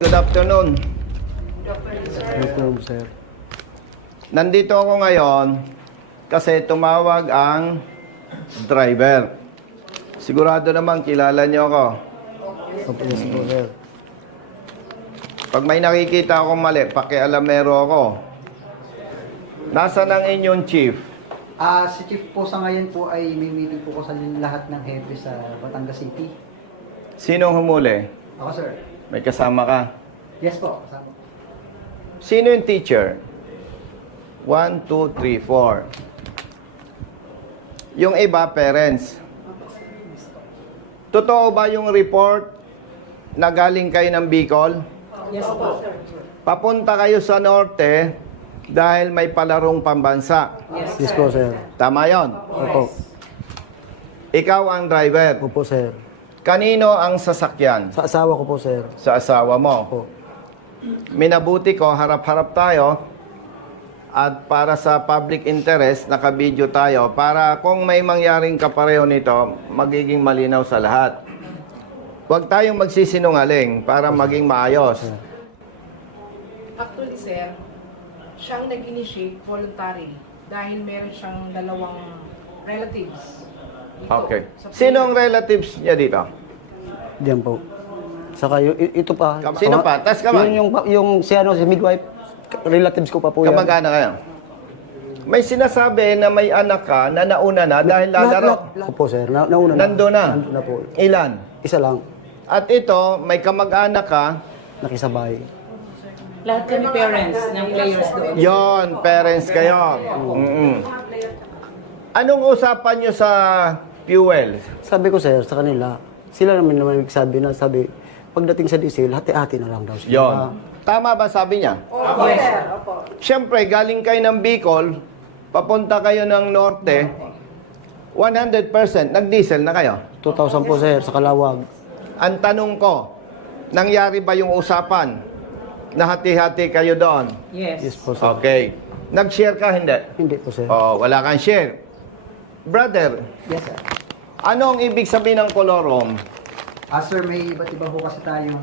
Good afternoon. Sir. Nandito ako ngayon kasi tumawag ang driver. Sigurado naman kilala niyo ako. Yes po, sir. Pag may nakikita akong mali, pakialamero ako. Nasaan ang inyong chief? Si Chief po sa ngayon po ay may meeting po ko sa lahat ng hepe sa Batangas City. Sinong humuli? Ako, sir. May kasama ka? Yes po, kasama. Sino yung teacher? 1, 2, 3, 4. Yung iba, parents. Totoo ba yung report na galing kayo ng Bicol? Yes po, sir. Papunta kayo sa norte dahil may palarong pambansa. Yes po, sir. Tama yon. Opo. Ikaw ang driver. Opo, sir. Kanino ang sasakyan? Sa asawa ko po, sir. Sa asawa mo. Opo. Minabuti ko, harap-harap tayo. At para sa public interest, nakabidyo tayo. Para kung may mangyaring kapareho nito, magiging malinaw sa lahat. Huwag tayong magsisinungaling para maging maayos. Actually, sir, siyang nag-initiate voluntary dahil meron siyang dalawang relatives. Dito, Okay. sa Sino ang relatives niya dito? Diyan po. Saka ito pa. Sino pa? Tas ka ba? Yung si midwife, relatives ko pa po yan. Kamag-anak kayo? May sinasabi na may anak ka na nauna na dahil lalaro. Opo, sir. Nauna na. Nandun na. Nandun na po. Ilan? Isa lang. At ito, may kamag-anak ka. Nakisabay. Lahat kami parents ng players doon. Yon, parents kayo. Mm-mm. Anong usapan nyo sa fuel? Sabi ko, sir, sa kanila, sila naman sabi, pagdating sa diesel, hati-hati na lang daw sila. Yon. Tama ba sabi niya? Opo, sir. Opo. Siyempre, galing kayo ng Bicol, papunta kayo ng Norte, 100%, nag-diesel na kayo. 2,000 po, sir, sa Kalawag. Ang tanong ko, nangyari ba yung usapan na hati-hati kayo doon? Yes. Yes po, sir. Okay. Nag-share ka, hindi? Hindi po, sir. Oh, wala kang share. Brother, Yes, sir. ano ang ibig sabihin ng kolorom? Sir, may iba't iba po kasi tayong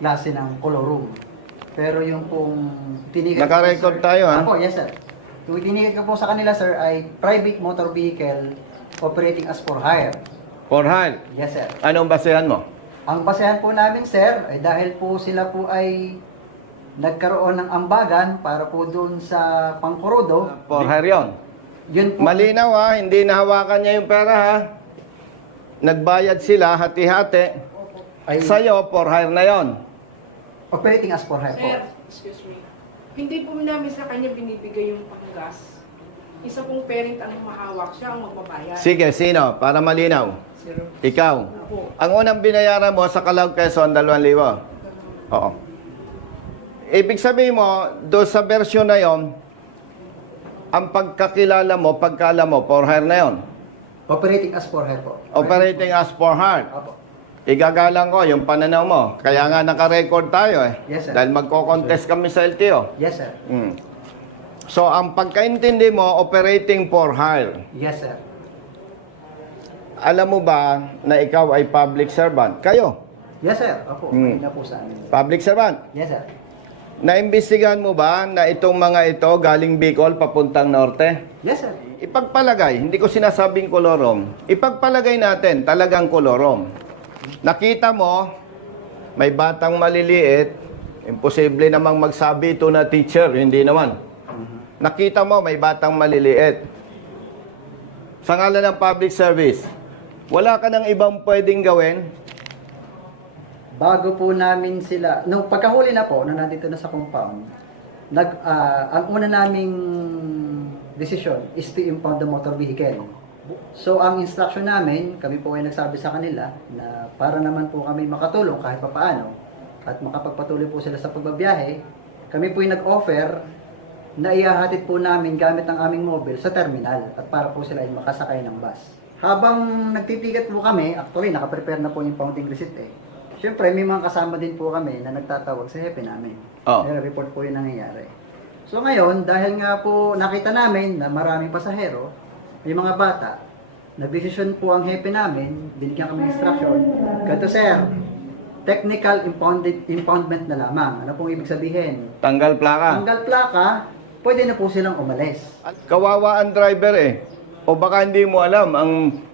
klase ng color room. Pero yung pong tinigan Naka-record tayo, ha? Apo, yes, sir. Yung tinigan ko po sa kanila, sir, ay private motor vehicle operating as for hire. For hire. Yes, sir. Anong basehan mo? Ang basehan po namin, sir, ay dahil po sila po ay nagkaroon ng ambagan para po doon sa Pangkurodo. For hire yun. Yun po. Malinaw, ha? Hindi nahawakan niya yung pera, ha? Nagbayad sila, hati-hati. Ay, Sa'yo, for hire na yon. operating as for hire po. Sir, excuse me. Hindi po namin sa kanya binibigay yung panggas. Isa pong parent ang mahawak, siya ang magbabayad. Sige, sino? Para malinaw. Sir. Ikaw. Opo. Ang unang binayaran mo sa Calao, Quezon, 2,000. Oo. Ibig sabihin mo, doon sa version na yon, ang pagkakilala mo, pagkala mo, for hire na yon. Operating as for hire po. Operating as for hire. Opo. Igagalang ko yung pananaw mo. Kaya nga naka-record tayo eh. Yes, sir. Dahil magko-contest kami sa LTO. Yes, sir. Mm. So, ang pagkaintindi mo, operating for hire. Yes, sir. Alam mo ba na ikaw ay public servant? Kayo, Yes, sir. Opo, Hmm. na po sa amin. public servant. Yes, sir. Naimbestigahan mo ba na itong mga ito galing Bicol papuntang Norte? Yes, sir. Ipagpalagay, hindi ko sinasabing kolorom. Ipagpalagay natin, talagang kolorom. Nakita mo, may batang maliliit, imposible namang magsabi ito na teacher, hindi naman. Nakita mo, may batang maliliit. Sa ngalan ng public service, wala ka ng ibang pwedeng gawin? Bago po namin sila, nung pagkahuli na po, na nandito na sa compound, ang una naming decision is to impound the motor vehicle. So, ang instruction namin, kami po ay nagsabi sa kanila na para naman po kami makatulong kahit papaano at makapagpatuloy po sila sa pagbabiyahe, kami po ay nag-offer na ihahatid po namin gamit ang aming mobile sa terminal at para po sila ay makasakay ng bus. Habang nagtitigat po kami, actually nakaprepare na po yung impounding receipt eh. Siyempre, may mga kasama din po kami na nagtatawag sa hepe namin. Oh. Report po yung nangyayari. So ngayon, dahil nga po nakita namin na maraming pasahero, may mga bata, nagdesisyon po ang hepe namin, binigyan kami ng instruction, ganito sir, technical impoundment na lamang. Ano pong ibig sabihin? Tanggal plaka. Tanggal plaka, pwede na po silang umalis. Kawawa ang driver eh. O baka hindi mo alam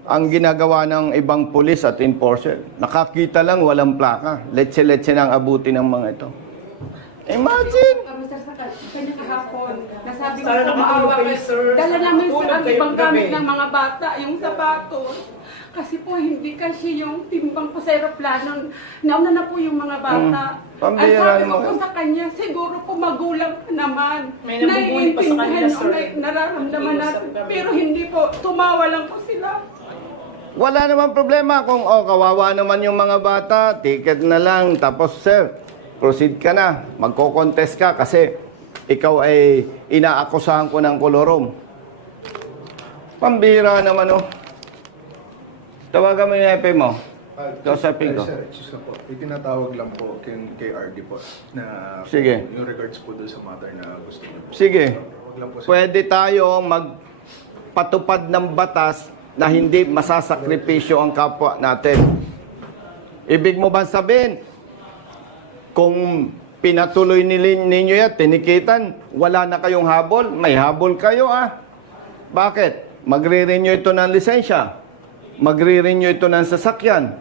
ang ginagawa ng ibang pulis at enforcer. Nakakita lang walang plaka. Letse-letse nang abuti ng mga ito. Imagine! Mr. Sakal, kanya kahapon, nasabi ko Sana po nakatulog maawa kayo, kayo. sir. Dala namin sir Tulog ang kayo ibang gabi. gamit ng mga bata, yung sapatos. Kasi po hindi kasi yung timbang po sa aeroplano. Nauna na po yung mga bata. Ang Pambihira sabi ko naman. po sa kanya, siguro po magulang ka naman. May nabubuli pa sa kanila, Naiintindihan o sir. nararamdaman natin. Iusap kami. Pero hindi po, tumawa lang po sila. Wala naman problema kung kawawa naman yung mga bata, ticket na lang, tapos sir, proceed ka na, magko-contest ka kasi ikaw ay inaakusahan ko ng kolorom. Pambihira naman oh. Tawagan mo yung epe mo. Kausapin ko. Sir, excuse na po. Itinatawag lang po kay RD po na Sige. yung regards po doon sa matter na gusto niyo. Sige, Wag lang po sir. pwede tayo magpatupad ng batas na hindi masasakripisyo ang kapwa natin. Ibig mo ba sabihin, kung pinatuloy ninyo yan, tinikitan, wala na kayong habol? May habol kayo ah. Bakit? Magre-renew ito ng lisensya. Magre-renew ito ng sasakyan.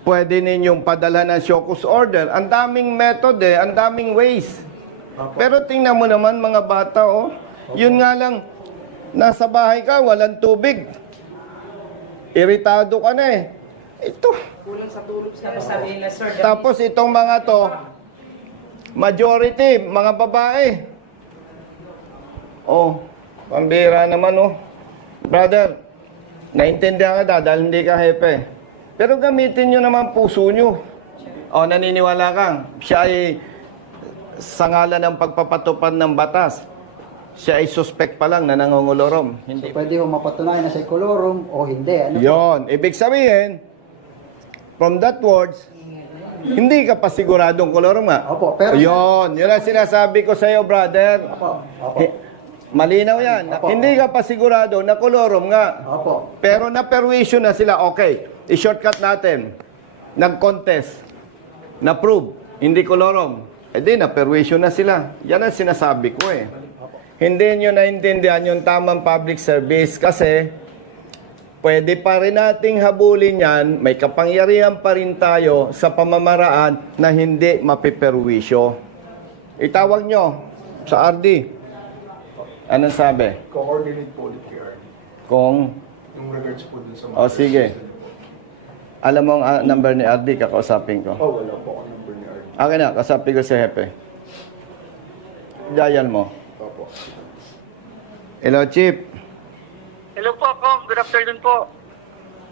Pwede ninyong padala ng shokus order. Ang daming method eh, ang daming ways. Pero tingnan mo naman mga bata oh. Yun nga lang, nasa bahay ka, walang tubig. Iritado ka na eh. Ito. Kulang sa tulog sa Tapos sabi nila, sir, Tapos itong mga to, majority, mga babae. Oh, pambira naman oh. Brother, naintindihan ka dahil hindi ka hepe. Pero gamitin nyo naman puso nyo. O, naniniwala kang siya ay sa ngalan ng pagpapatupad ng batas. Siya ay suspect pa lang na nangungulorom. So, pwede mo mapatunayan na sa kolorum o hindi. Ano po? Yon, ibig sabihin, from that words, hindi ka pa siguradong kolorom nga. Opo, pero- Yon, yun ang sinasabi ko sa iyo, brother. Opo, opo, Malinaw yan. Opo. Hindi ka pa sigurado na kolorom nga. opo. Pero na-perwisyo na sila. Okay, i-shortcut natin. Nag-contest. Na-prove. Hindi kolorom. E di, na-perwisyo na sila. Yan ang sinasabi ko eh. Hindi nyo naintindihan yung tamang public service kasi pwede pa rin nating habulin yan, may kapangyarihan pa rin tayo sa pamamaraan na hindi mapiperwisyo. Itawag nyo sa RD. Anong sabi? Co-coordinate po ulit kay RD. Kung, Yung regards po doon sa o sige, alam mo ang number ni RD, kakausapin ko. Oh, wala po ako number ni RD. Akin na, kasapin ko si Hepe. Dial mo. Opo. Hello, Chief. Hello po, Kong. Good afternoon po.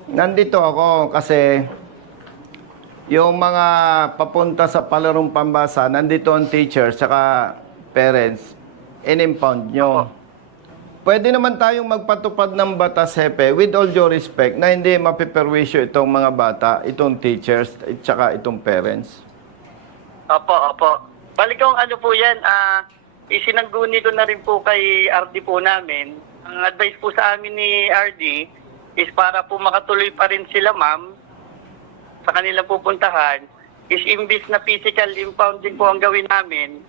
Nandito ako kasi yung mga papunta sa Palarong Pambasa, nandito ang teachers saka parents, in-impound nyo. Pwede naman tayong magpatupad ng batas, Hepe, with all due respect, na hindi mapiperwisyo itong mga bata, itong teachers, at saka itong parents. Opo, opo. Balikong ano po yan, isinangguni ko na rin po kay RD po namin. Ang advice po sa amin ni RD is para po makatuloy pa rin sila, ma'am, sa kanilang pupuntahan, is imbis na physical impounding po ang gawin namin,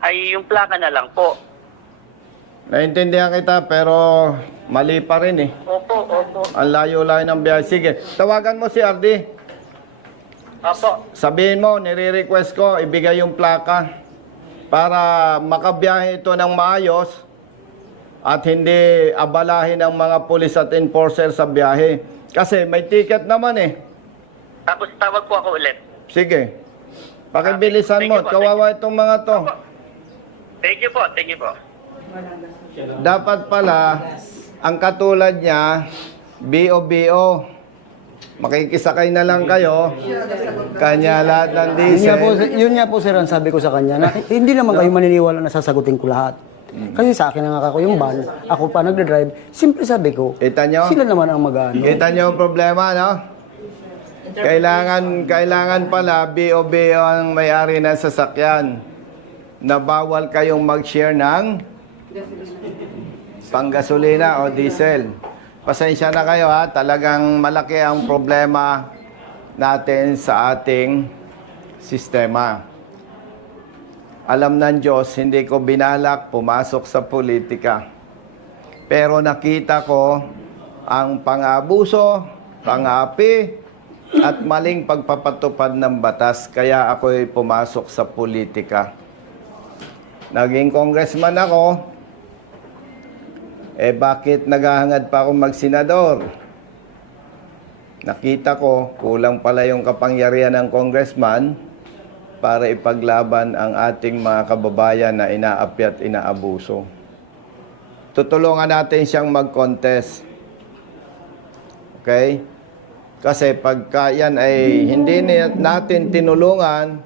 ay yung plaka na lang po. Naintindihan kita, pero mali pa rin eh. Opo, opo. Ang layo-layo ng biyahe. Sige, tawagan mo si RD. Opo. Sabihin mo, nire-request ko, ibigay yung plaka para makabiyahe ito ng maayos at hindi abalahin ng mga pulis at enforcer sa biyahe. Kasi may ticket naman eh. Tapos tawag po ako ulit. Sige. Pakibilisan Thank mo, you po, kawawa itong mga to. Opo. Thank you po, thank you po. Dapat pala, ang katulad niya, BO-BO. Makikisakay na lang kayo. Kanya lahat ng Yun nga po, diesel. sir, ang sabi ko sa kanya, na hindi naman kayo maniniwala na sasagutin ko lahat. Kasi sa akin ang ako yung van, ako pa nagdadrive, simple sabi ko, Kita nyo? sila naman ang mag-ano. Kita niyo ang problema, no? Kailangan pala BO-BO ang may-ari ng sasakyan na bawal kayong mag-share ng panggasolina o diesel. Pasensya na kayo ha, talagang malaki ang problema natin sa ating sistema. Alam ng Diyos, hindi ko binalak pumasok sa politika. Pero nakita ko ang pang-abuso, pang-api, at maling pagpapatupad ng batas. Kaya ako'y pumasok sa politika. Naging congressman ako. Bakit naghahangad pa akong magsenador? Nakita ko, kulang pala yung kapangyarihan ng congressman para ipaglaban ang ating mga kababayan na inaapi at inaabuso. Tutulungan natin siyang mag-contest. Okay? Kasi pagka yan ay hindi natin tinulungan,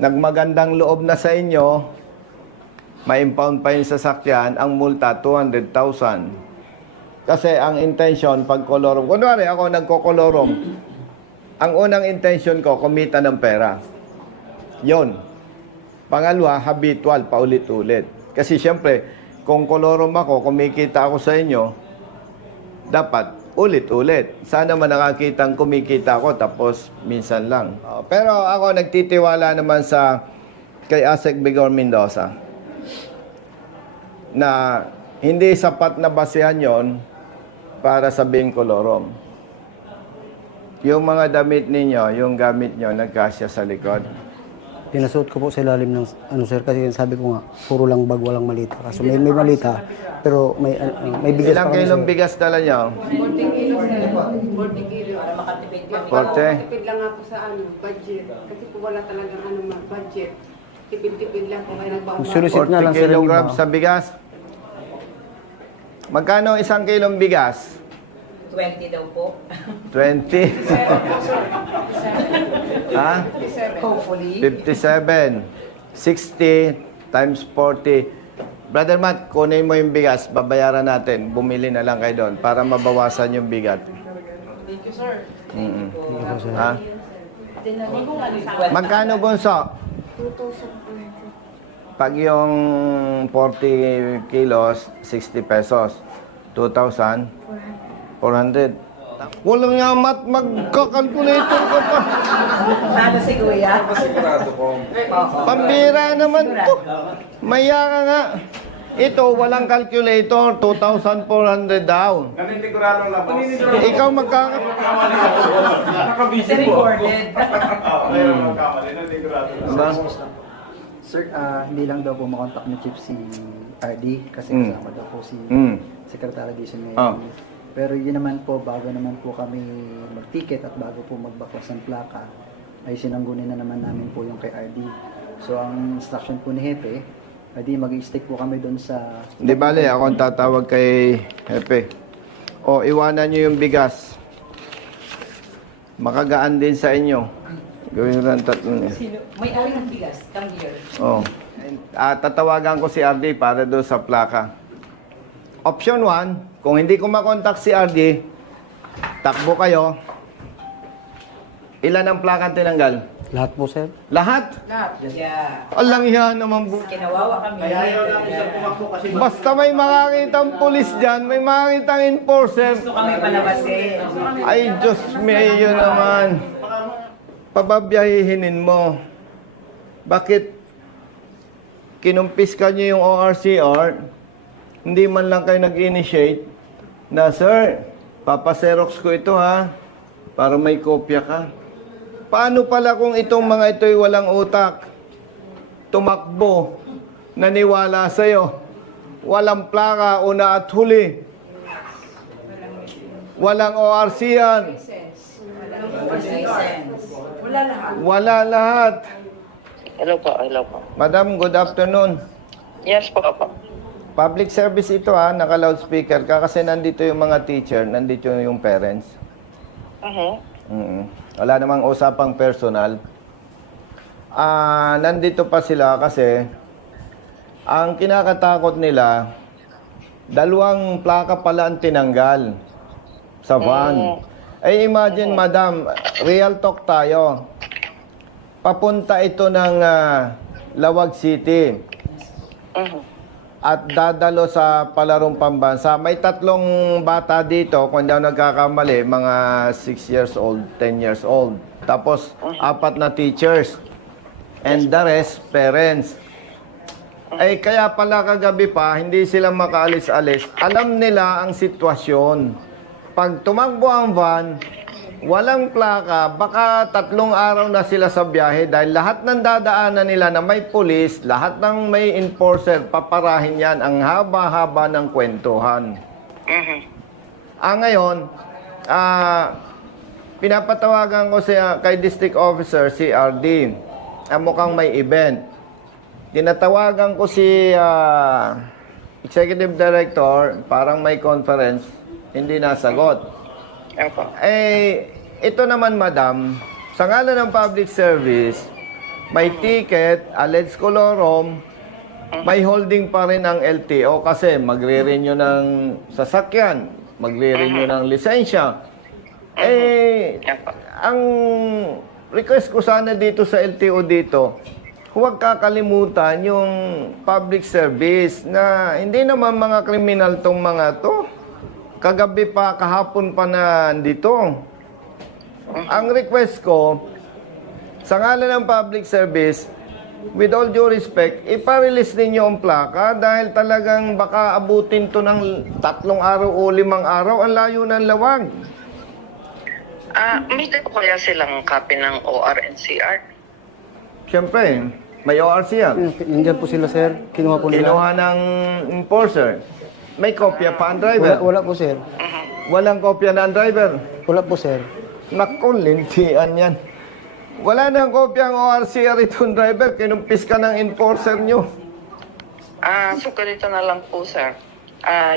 nagmagandang loob na sa inyo, ma-impound pa yung sasakyan, ang multa 200,000. Kasi ang intention, pag kolorom, kunwari ako nagkokolorom, ang unang intention ko, kumita ng pera. Yon. Pangalawa, habitual, paulit-ulit. Kasi siyempre, kung kolorom ako, kumikita ako sa inyo, dapat ulit-ulit. Sana man nakakitang kumikita ako, tapos minsan lang. Pero ako nagtitiwala naman sa kay Asek Bigor Mendoza na hindi sapat na basehan yon para sabing kolorom. Yung mga damit ninyo, yung gamit nyo, nagkasya sa likod. Pinasuot ko po sa ilalim ng sir, kasi sabi ko nga, puro lang bag, walang malita. Kaso may malita, pero may bigas Ilang pa kami, kilong sir. bigas dala nyo? 40 kilo, sir. 40 kilo. Para makatipid kami. 40? Tipid lang ako sa budget. Kasi po wala talagang budget. Tipid-tipid lang po kayo nagbawa. Sulisit nga 40 lang, sir, yung kilograms iba. sa bigas. Magkano isang kilong bigas? 20 daw po. 20? Ha? Hopefully. 57. 60 times 40. Brother Matt, kunin mo yung bigas. Babayaran natin. Bumili na lang kayo doon para mabawasan yung bigat. Thank you, sir. Mm-mm. Hindi ko, sir. Ha? Magkano, Bunso? 2,400. Pag yung 40 kilos, 60 pesos. 2,000? 400. Walang nga, Matt. Magkakalkulator ka pa. Nano si Kuya? Sigurado ko. Pambira naman to. Maya ka nga. Ito, walang calculator. 2,400 daw. Naninigurado lang po. Ikaw magkaka... It's recorded. Diba? Sir, hindi lang daw po makontak ni Chief si RD kasi Mm. kasama daw po si Mm. Secretary Dizon ngayon. Ah. Pero yun naman po, bago naman po kami mag-ticket at bago po magbaklas ng plaka, ay sinanggunin na naman namin po yung kay RD. So ang instruction po ni Hepe, RD mag-stick po kami doon sa... Di bale, ako ang tatawag kay Hepe. O, iwanan nyo yung bigas. Makagaan din sa inyo. Gawin lang tatlong yan. Sino? May ari ng bigas. Come here. Oh. Tatawagan ko si RD para doon sa plaka. Option 1, kung hindi ko makontak si RD, takbo kayo. Ilan ang plaka tinanggal? Lahat po, sir. Lahat? Yeah. Alang yan naman bu... Kinawawa kami. Basta may makakitang pulis dyan, may makakitang enforcer. Gusto kami palabasin. Ay, Diyos mayo naman. Pababiyahihinin mo. Bakit kinumpis ka niyo yung ORCR? Hindi man lang kayo nag-initiate na, Sir, papaserox ko ito ha, para may kopya ka. Paano pala kung itong mga ito'y walang utak? Tumakbo, naniwala sa'yo, walang plaka, una at huli, walang ORC yan, Wala lahat. wala lahat. Hello po, hello po. Madam, good afternoon. Yes po, po. Public service ito ha, naka-loudspeaker ka kasi nandito yung mga teacher, nandito yung parents. Wala namang usapang personal. Nandito pa sila kasi ang kinakatakot nila, 2 plaka pala ang tinanggal sa van. Ay imagine, madam, real talk tayo. Papunta ito ng Lawag City. at dadalo sa palarong pambansa. May 3 bata dito, kung hindi ako nagkakamali, mga 6 years old, 10 years old. Tapos, 4 na teachers. And the rest, parents. Eh, kaya pala kagabi pa, hindi sila makaalis-alis. Alam nila ang sitwasyon. Pag tumakbo ang van, walang plaka, baka 3 araw na sila sa biyahe dahil lahat ng dadaanan nila na may pulis, lahat ng may enforcer, paparahin yan. Ang haba-haba ng kwentuhan. Ngayon, pinapatawagan ko kay District Officer, si RD. Mukhang may event. Tinatawagan ko si Executive Director, parang may conference, hindi nasagot. Eh, ito naman, madam, sa ngalan ng public service, may ticket, alleged colorum, may holding pa rin ang LTO kasi magre-renew ng sasakyan, magre-renew ng lisensya. Eh, ang request ko sana dito sa LTO dito, huwag kakalimutan yung public service na hindi naman mga kriminal tong mga to. Kagabi pa, kahapon pa na dito. Ang request ko, sa ngalan ng public service, with all due respect, ipa-release ninyo ang plaka dahil talagang baka abutin to ng 3 araw o 5 araw. Ang layo ng lawag. May dito kaya silang copy ng ORNCR? Siyempre, may ORC yan. Nandiyan po sila, sir. Kinuha po nila. Kinuha ng enforcer. May kopya pa ang driver. Wala po, sir. Walang kopya na ang driver. Wala po, sir. Naku, lintian yan. Wala nang kopya ang ORCR itong driver. Kinumpis ka ng enforcer nyo. So ganito na lang po, sir.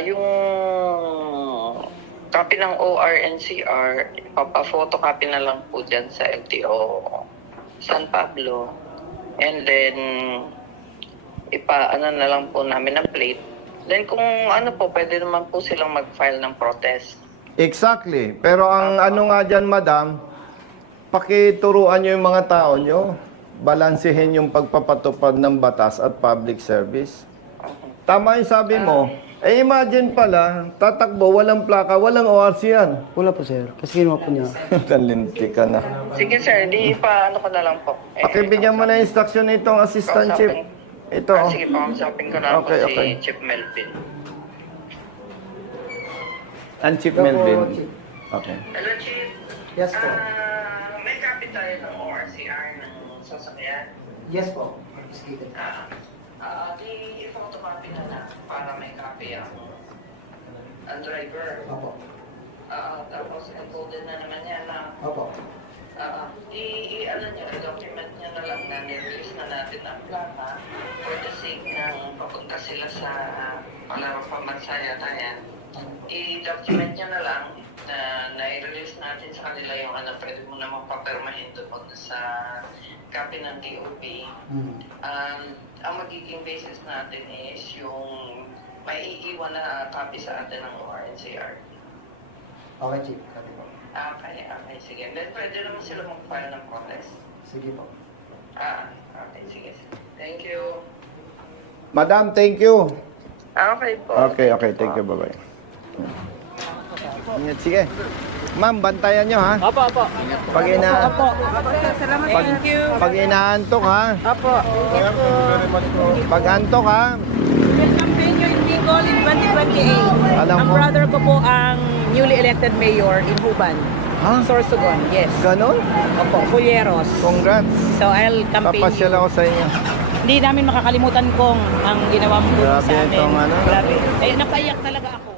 Yung copy ng ORNCR, ipapa-photocopy na lang po dyan sa LTO San Pablo. And then, ipa-ano na lang po namin ng plate. Then kung ano po, pwede naman po silang mag-file ng protest. Exactly. Pero ang ano nga dyan, madam, pakituruan nyo yung mga tao nyo. Balansehin yung pagpapatupad ng batas at public service. Tama yung sabi mo. Eh imagine pala, tatakbo, walang plaka, walang ORC yan. Wala po, sir. Kasi kinuha po niya. Talinti ka na. Sige sir, di pa ano ko na lang po. Pakibigyan mo na instruction itong assistant chief. Ito. Sige po, kausapin ko na Okay, po okay. si Chief Melvin. Ang Chief Melvin. Chief. Okay. Hello Chief. Yes po. May copy tayo ng ORCR ng sasakyan. Yes po. Confiscated. Di i-photocopy na lang para may copy ang driver. Opo. Tapos encoded na naman yan na Opo. ano niya, document niya na lang na nirelease na natin ang plaka for the sake ng papunta sila sa palarong pambansa yata yan. I-document niya na lang na nai-release natin sa kanila yung pwede mo namang papirmahin doon sa copy ng DOP. Ang magiging basis natin is yung may iiwan na copy sa atin ng ORNCR. Okay, Chief. Copy po. Okay, sige. Then pwede naman sila mag-file ng protest. Sige po. Okay, sige. Thank you. Madam, thank you. Okay po. Okay, thank you. Bye-bye. Sige. Ma'am, bantayan nyo, ha? Opo. Pag Thank you. Pag inaantok, ha? Opo. Pag antok, ha? Campaign nyo in Bicol in 2028. Alam Ang ko. brother ko po ang newly elected mayor in Huban. Ha? Sorsogon, yes. Ganon? Opo, Fulleros. Congrats. So I'll campaign Papasyal you. ako sa inyo. Hindi namin makakalimutan kong ang ginawa mo po Grabe sa amin. itong ano. Grabe. Napaiyak talaga ako.